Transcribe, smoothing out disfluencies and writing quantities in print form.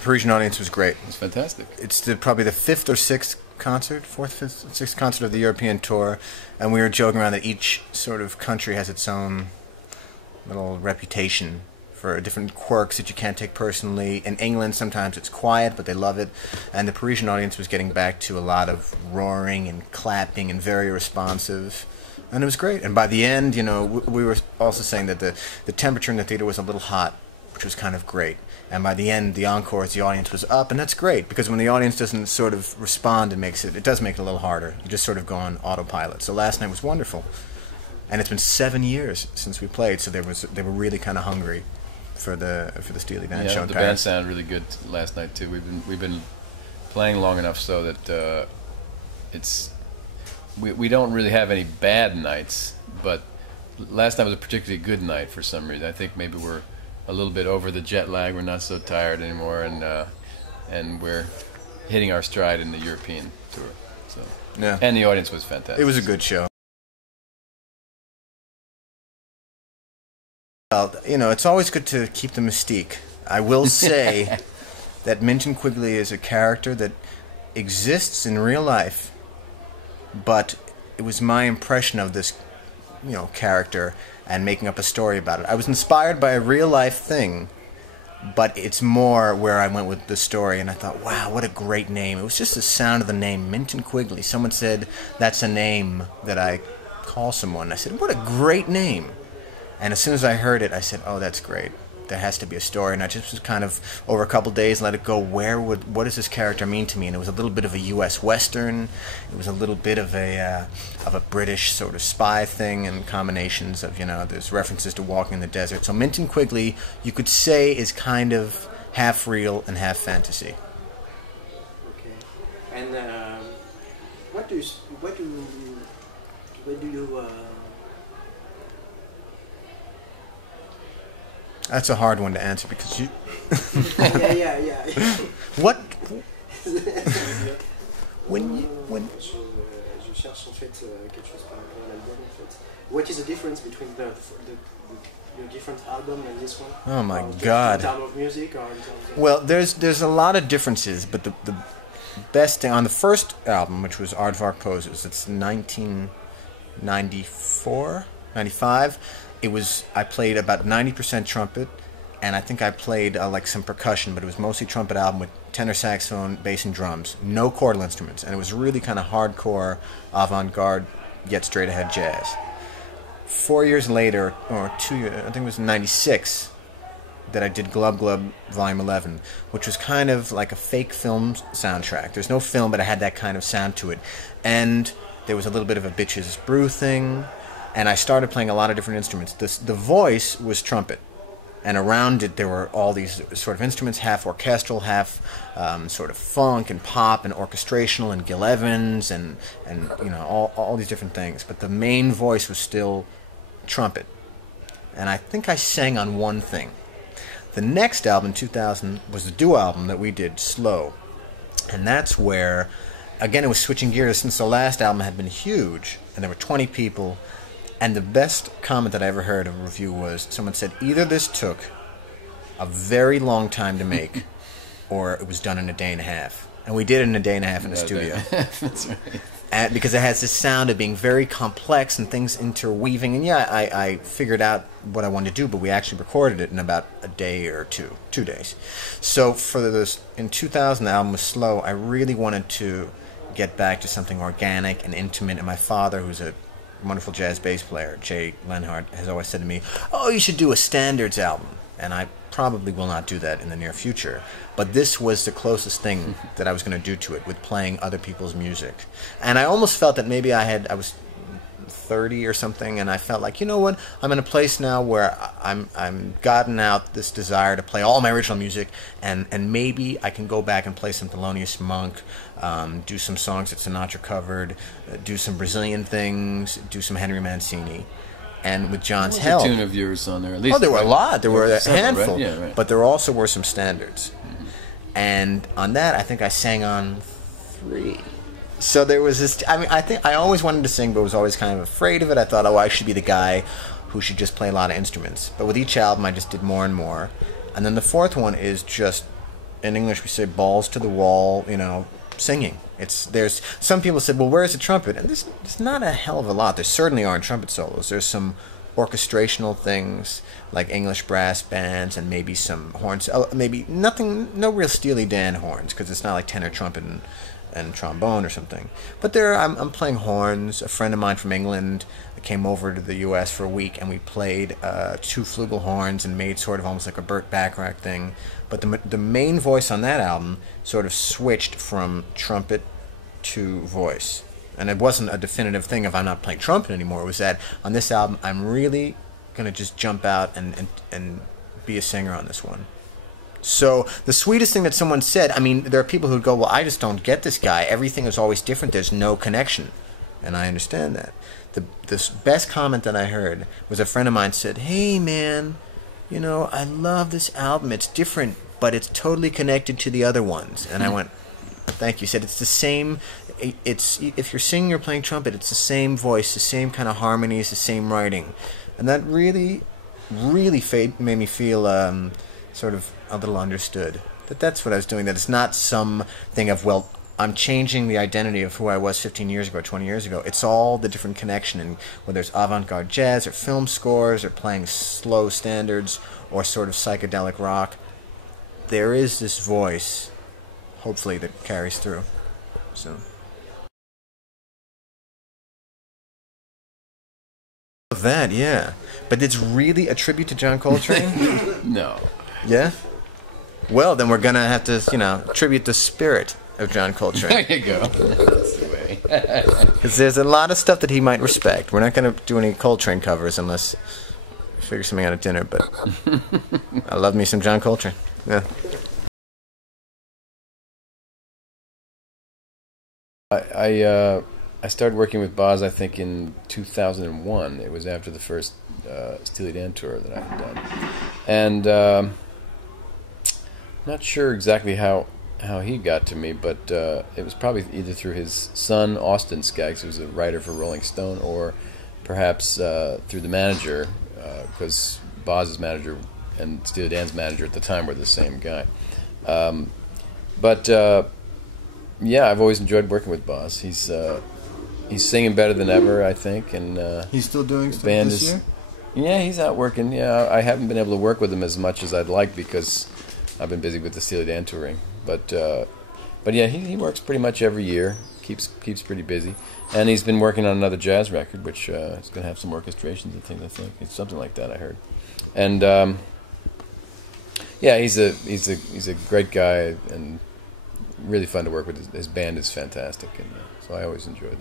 The Parisian audience was great. It's fantastic. It's probably the fifth or sixth concert of the European tour, and we were joking around that each sort of country has its own little reputation for different quirks that you can't take personally. In England, sometimes it's quiet, but they love it. And the Parisian audience was getting back to a lot of roaring and clapping and very responsive. And it was great. And by the end, you know, we were also saying that the temperature in the theater was a little hot, which was kind of great. And by the end, the encores, the audience was up, and that's great, because when the audience doesn't sort of respond, it does make it a little harder. You just sort of go on autopilot. So last night was wonderful. And it's been 7 years since we played, so they were really kind of hungry for the Steely Dan show. The band sounded really good last night too. We've been playing long enough so that we don't really have any bad nights, but last night was a particularly good night for some reason. I think maybe we're a little bit over the jet lag. We're not so tired anymore, and we're hitting our stride in the European tour. So yeah, and the audience was fantastic. It was a good show. Well, you know, it's always good to keep the mystique. I will say that Minton Quigley is a character that exists in real life, but it was my impression of this, you know, character and making up a story about it. I was inspired by a real life thing, but it's more where I went with the story, and I thought, wow, what a great name. It was just the sound of the name, Minton Quigley. Someone said, that's a name that I call someone. I said, what a great name. And as soon as I heard it, I said, oh, that's great. There has to be a story. And I just was kind of, over a couple days, let it go, what does this character mean to me? And it was a little bit of a U.S. Western. It was a little bit of a British sort of spy thing, and combinations of, you know, there's references to walking in the desert. So Minton Quigley, you could say, is kind of half real and half fantasy. Okay. And what do you That's a hard one to answer because you. yeah. What? When. Je cherche en fait quelque chose par rapport à l'album en fait. What is the difference between your different album and this one? Oh my God. In terms of music or in terms of... Well, there's a lot of differences, but the best thing on the first album, which was Aardvark Poses, it's 1994, 95. I played about 90% trumpet, and I think I played like some percussion, but it was mostly trumpet album with tenor saxophone, bass, and drums. No chordal instruments, and it was really kind of hardcore, avant-garde, yet straight-ahead jazz. 4 years later, or 2 years, I think it was 96, that I did Glub Glub Volume 11, which was kind of like a fake film soundtrack. There's no film, but it had that kind of sound to it. And there was a little bit of a Bitches Brew thing, and I started playing a lot of different instruments. The voice was trumpet, and around it there were all these sort of instruments, half orchestral, half sort of funk and pop and orchestrational, and Gil Evans and you know, all these different things. But the main voice was still trumpet, and I think I sang on one thing. The next album, 2000, was the duo album that we did, Slow, and that's where, again, it was switching gears since the last album had been huge, and there were 20 people. And the best comment that I ever heard of a review was, someone said, either this took a very long time to make, or it was done in a day and a half. And we did it in a day and a half in the studio. That's right. And because it has this sound of being very complex and things interweaving. And yeah, I figured out what I wanted to do, but we actually recorded it in about a day or 2 days. So for this, in 2000, the album was Slow. I really wanted to get back to something organic and intimate. And my father, who's a wonderful jazz bass player, Jay Leonhart, has always said to me, oh, you should do a standards album. And I probably will not do that in the near future. But this was the closest thing that I was going to do to it, with playing other people's music. And I almost felt that maybe I was 30 or something, and I felt like, you know what, I'm in a place now where I'm gotten out this desire to play all my original music, and maybe I can go back and play some Thelonious Monk, do some songs that Sinatra covered, do some Brazilian things, do some Henry Mancini. And with John's help... a tune of yours on there, at least. Oh, there were a lot. There were a handful. Right? Yeah, right. But there also were some standards. Mm-hmm. And on that, I think I sang on 3. So there was this... I mean, I think I always wanted to sing, but was always kind of afraid of it. I thought, oh, I should be the guy who should just play a lot of instruments. But with each album, I just did more and more. And then the fourth one is just in English we say balls to the wall, singing. There's some people said, well, where's the trumpet? And there's not a hell of a lot. There certainly aren't trumpet solos. There's some orchestrational things like English brass bands and maybe some horns. Maybe nothing, no real Steely Dan horns because it's not like tenor trumpet and trombone or something. But I'm playing horns. A friend of mine from England came over to the U.S. for a week and we played 2 flugelhorns and made sort of almost like a Burt Bacharach thing. But the main voice on that album sort of switched from trumpet to voice. And it wasn't a definitive thing of I'm not playing trumpet anymore. It was that on this album I'm really going to just jump out and be a singer on this one. So the sweetest thing that someone said, I mean, there are people who go, well, I just don't get this guy. Everything is always different. There's no connection. And I understand that. The best comment that I heard was a friend of mine said, hey, man, I love this album. It's different, but it's totally connected to the other ones. And I went, thank you. He said it's the same. If you're singing or playing trumpet, it's the same voice, the same kind of harmonies, the same writing. And that really, really made me feel sort of a little understood. That's what I was doing. That it's not some thing of, well, I'm changing the identity of who I was 15 years ago or 20 years ago. It's all the different connection, and whether it's avant-garde jazz or film scores or playing slow standards or sort of psychedelic rock, there is this voice, hopefully, that carries through. So that, yeah. But it's really a tribute to John Coltrane? No. Yeah? Well, then we're going to have to, tribute the spirit of John Coltrane. There you go. That's the way. Because there's a lot of stuff that he might respect. We're not going to do any Coltrane covers unless we figure something out at dinner, but I love me some John Coltrane. Yeah. I started working with Boz, I think, in 2001. It was after the first Steely Dan tour that I had done. And I'm not sure exactly how he got to me, but it was probably either through his son, Austin Skaggs, who was a writer for Rolling Stone, or perhaps through the manager, because Boz's manager and Steely Dan's manager at the time were the same guy. Yeah, I've always enjoyed working with Boz. He's singing better than ever, I think, and he's still doing stuff band this year? Yeah, he's out working. Yeah, I haven't been able to work with him as much as I'd like because I've been busy with the Steely Dan touring. But yeah, he works pretty much every year. Keeps pretty busy, and he's been working on another jazz record, which is going to have some orchestrations and things. I think it's something like that. I heard, and yeah, he's a great guy and really fun to work with. His band is fantastic, and so I always enjoy that.